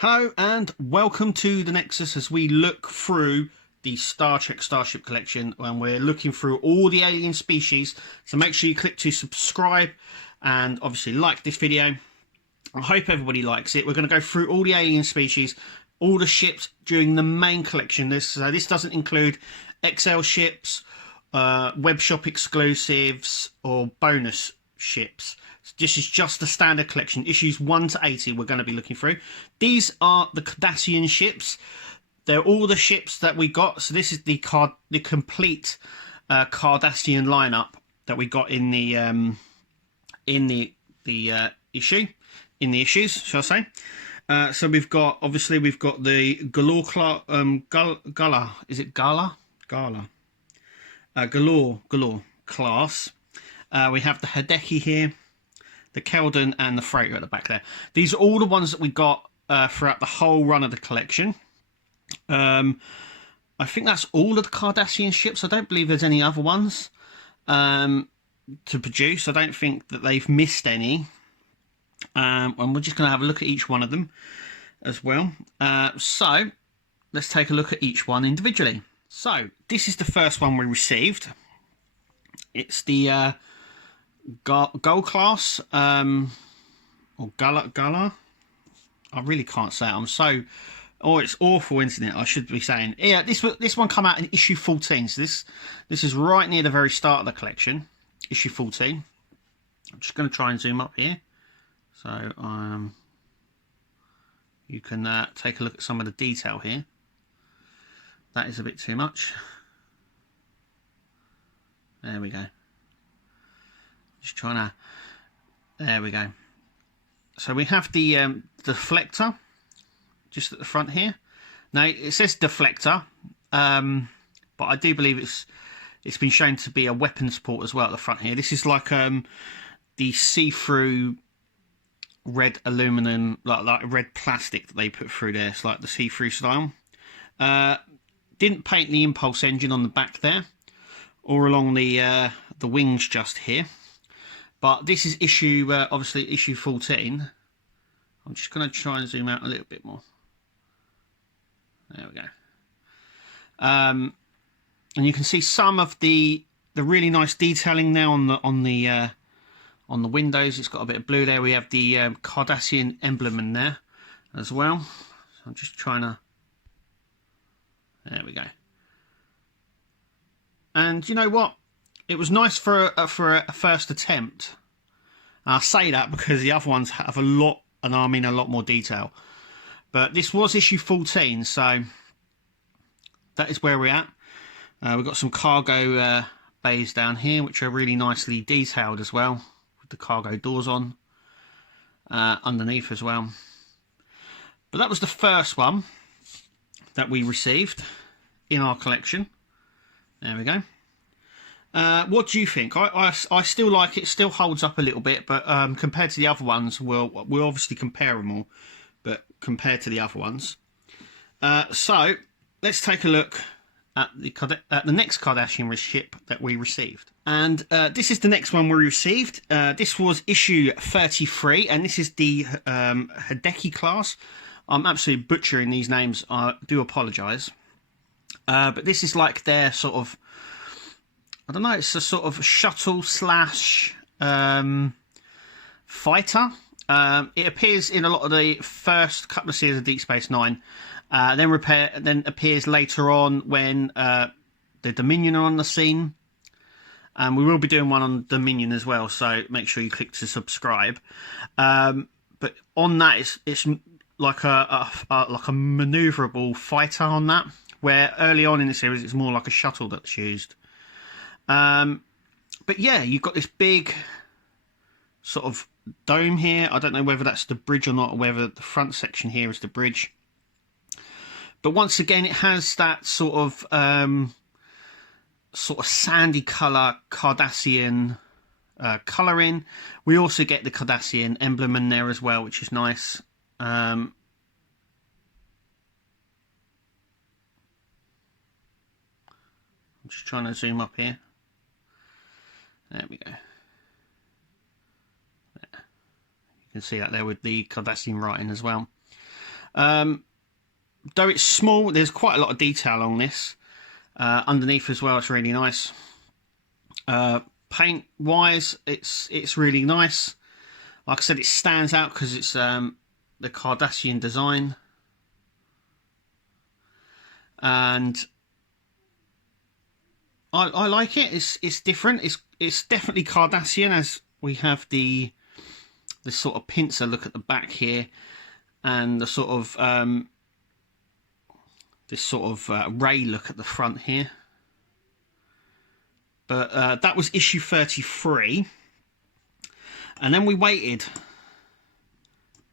Hello and welcome to the Nexus as we look through the Trek Starship Collection, and we're looking through all the alien species. So make sure you click to subscribe and obviously like this video. I hope everybody likes it. We're going to go through all the alien species, all the ships during the main collection. This doesn't include XL ships, web shop exclusives or bonus ships. This is just the standard collection, issues 1 to 80 we're going to be looking through. These are the Cardassian ships. They're all the ships that we got. So this is the complete Cardassian lineup that we got in the issues, shall I say. So we've got the Gullah, is it Gullah? Gullah class. We have the Hideki here, the McKeldin and the freighter at the back there. These are all the ones that we got throughout the whole run of the collection. I think that's all of the Cardassian ships. I don't believe there's any other ones to produce. I don't think that they've missed any. And we're just going to have a look at each one of them as well. So let's take a look at each one individually. So this is the first one we received. It's the Gullah class, or Gullah. I really can't say it. It's awful, isn't it? I should be saying. Yeah, this one come out in issue 14. So this is right near the very start of the collection, issue 14. I'm just going to try and zoom up here, so you can take a look at some of the detail here. That is a bit too much. There we go. Just trying to. There we go. So we have the deflector just at the front here. Now it says deflector, but I do believe it's been shown to be a weapons port as well at the front here. This is like the see-through red aluminum, like red plastic that they put through there. It's like the see-through style. Didn't paint the impulse engine on the back there or along the wings just here. But this is obviously issue 14. I'm just going to try and zoom out a little bit more. There we go. And you can see some of the really nice detailing now on the windows. It's got a bit of blue there. We have the Cardassian emblem in there as well. So I'm just trying to. There we go. And you know what? It was nice for a first attempt. And I say that because the other ones have a lot more detail. But this was issue 14, so that is where we're at. We've got some cargo bays down here, which are really nicely detailed as well, with the cargo doors on underneath as well. But that was the first one that we received in our collection. There we go. What do you think? I still like it. Still holds up a little bit, but compared to the other ones, we'll obviously compare them all. But compared to the other ones, so let's take a look at the next Cardassian ship that we received. And this is the next one we received. This was issue 33, and this is the Hideki class. I'm absolutely butchering these names. I do apologise. But this is like their sort of, I don't know, it's a sort of shuttle slash fighter. It appears in a lot of the first couple of series of Deep Space Nine. Then appears later on when the Dominion are on the scene. We will be doing one on Dominion as well, so make sure you click to subscribe. But on that, it's like a manoeuvrable fighter on that, where early on in the series it's more like a shuttle that's used. But yeah, you've got this big sort of dome here. I don't know whether that's the bridge or not, or whether the front section here is the bridge. But once again, it has that sort of sandy colour Cardassian colouring. We also get the Cardassian emblem in there as well, which is nice. I'm just trying to zoom up here. There we go. There. You can see that there with the Cardassian writing as well. Though it's small, there's quite a lot of detail on this. Underneath as well, it's really nice. Paint wise, it's really nice. Like I said, it stands out because it's the Cardassian design, and I like it. It's different. It's definitely Cardassian, as we have the sort of pincer look at the back here, and the sort of this sort of ray look at the front here. But that was issue 33, and then we waited,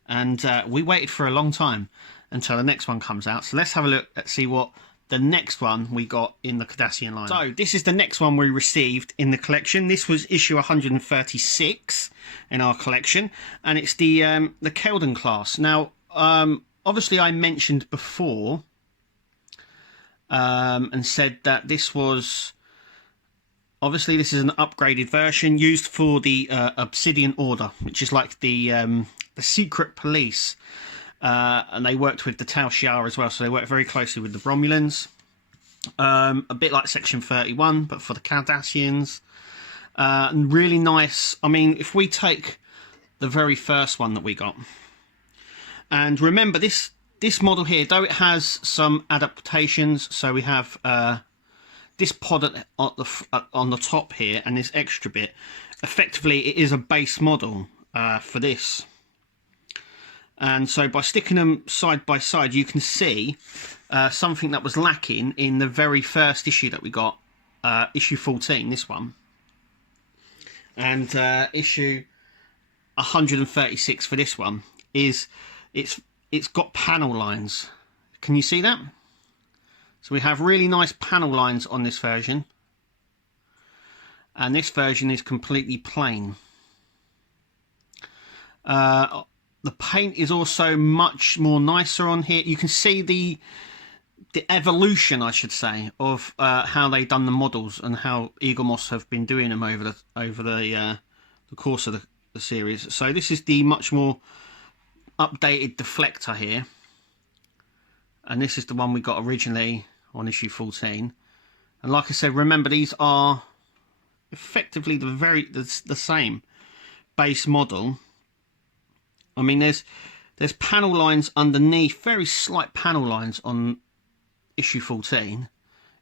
and we waited for a long time until the next one comes out. So let's have a look at see what the next one we got in the Cardassian line. So this is the next one we received in the collection. This was issue 136 in our collection, and it's the McKeldin class. Now, obviously, I mentioned before and said that this was obviously this is an upgraded version used for the Obsidian Order, which is like the secret police. And they worked with the Tal Shiar as well, so they worked very closely with the Romulans. A bit like Section 31, but for the Cardassians. And really nice. I mean, if we take the very first one that we got, and remember this model here, though it has some adaptations, so we have this pod on the top here, and this extra bit. Effectively, it is a base model for this. And so by sticking them side by side, you can see something that was lacking in the very first issue that we got, issue 14, this one. And issue 136 for this one is it's got panel lines. Can you see that? So we have really nice panel lines on this version. And this version is completely plain. The paint is also much more nicer on here. You can see the evolution, I should say, of how they've done the models and how Eagle Moss have been doing them over the course of the series. So this is the much more updated deflector here, and this is the one we got originally on issue 14. And like I said, remember these are effectively the same base model. I mean, there's panel lines underneath, very slight panel lines on issue 14.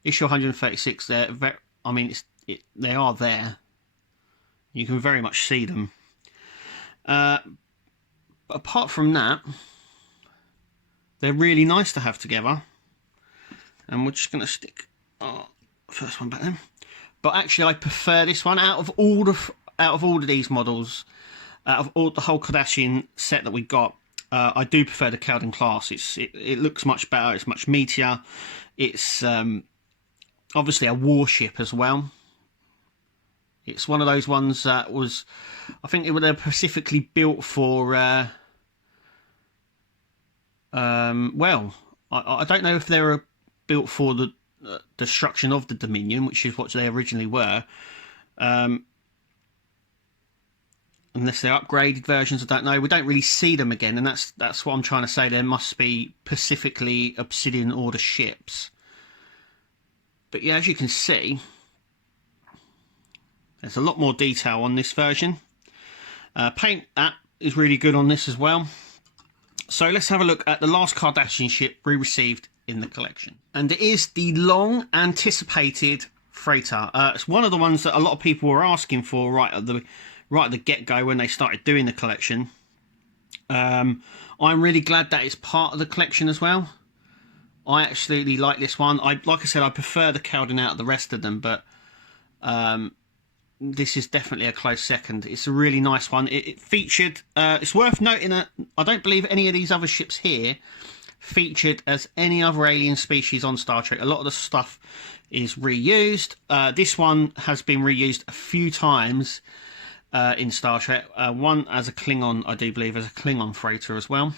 Issue 136, I mean, they are there. You can very much see them. But apart from that, they're really nice to have together. And we're just going to stick first one back then. But actually, I prefer this one out of all of these models. Out of all the whole Cardassian set that we got, I do prefer the McKeldin class. It looks much better. It's much meatier. It's obviously a warship as well. It's one of those ones that was, I think, they were specifically built for. Well, I don't know if they were built for the destruction of the Dominion, which is what they originally were. Unless they're upgraded versions, I don't know. We don't really see them again, and that's what I'm trying to say. There must be specifically Obsidian Order ships. But yeah, as you can see, there's a lot more detail on this version. Paint that is really good on this as well. So let's have a look at the last Cardassian ship we received in the collection. And it is the long anticipated freighter. It's one of the ones that a lot of people were asking for right at the get-go when they started doing the collection. I'm really glad that it's part of the collection as well. I absolutely like this one. Like I said, I prefer the McKeldin out of the rest of them, but this is definitely a close second. It's a really nice one. It featured, it's worth noting that I don't believe any of these other ships here featured as any other alien species on Star Trek. A lot of the stuff is reused. This one has been reused a few times in Star Trek. One as a Klingon, I do believe, as a Klingon freighter as well.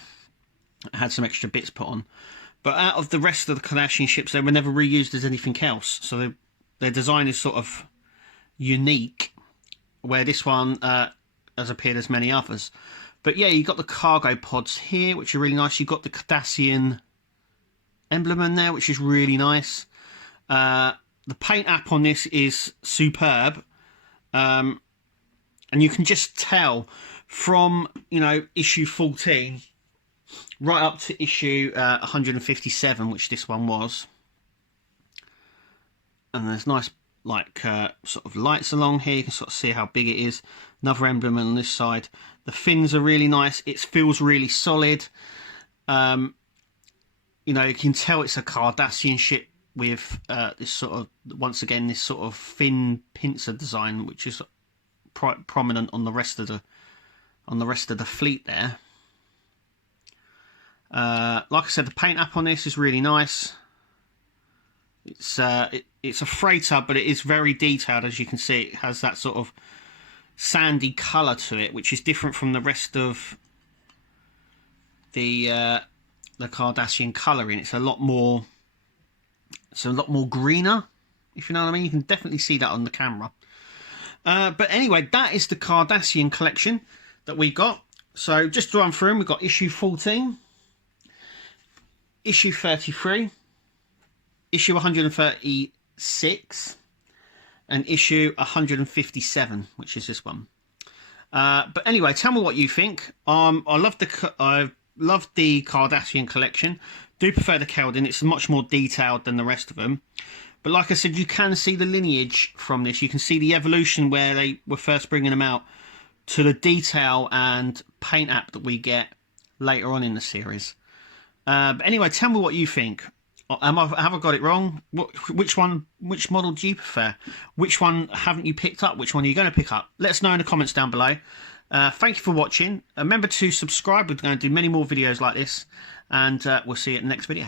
It had some extra bits put on. But out of the rest of the Cardassian ships, they were never reused as anything else. So their design is sort of unique, where this one has appeared as many others. But yeah, you've got the cargo pods here, which are really nice. You've got the Cardassian emblem in there, which is really nice. The paint app on this is superb. And you can just tell from, you know, issue 14 right up to issue 157, which this one was. And there's nice, like, sort of lights along here. You can sort of see how big it is. Another emblem on this side. The fins are really nice. It feels really solid. You know, you can tell it's a Cardassian ship with this sort of, once again, this sort of fin pincer design, which is prominent on the rest of the fleet there. Like I said, the paint app on this is really nice. It's a freighter, but it is very detailed. As you can see, it has that sort of sandy colour to it, which is different from the rest of the Cardassian colouring. It's a lot more greener, if you know what I mean. You can definitely see that on the camera. But anyway, that is the Cardassian collection that we got. So just to run through them, we've got issue 14, issue 33, issue 136, and issue 157, which is this one. But anyway, tell me what you think. I love the Cardassian collection. Do prefer the McKeldin. It's much more detailed than the rest of them. But like I said, you can see the lineage from this. You can see the evolution where they were first bringing them out to the detail and paint app that we get later on in the series. But anyway, tell me what you think. Have I got it wrong? Which model do you prefer? Which one haven't you picked up? Which one are you going to pick up? Let us know in the comments down below. Thank you for watching. Remember to subscribe. We're going to do many more videos like this. And we'll see you at the next video.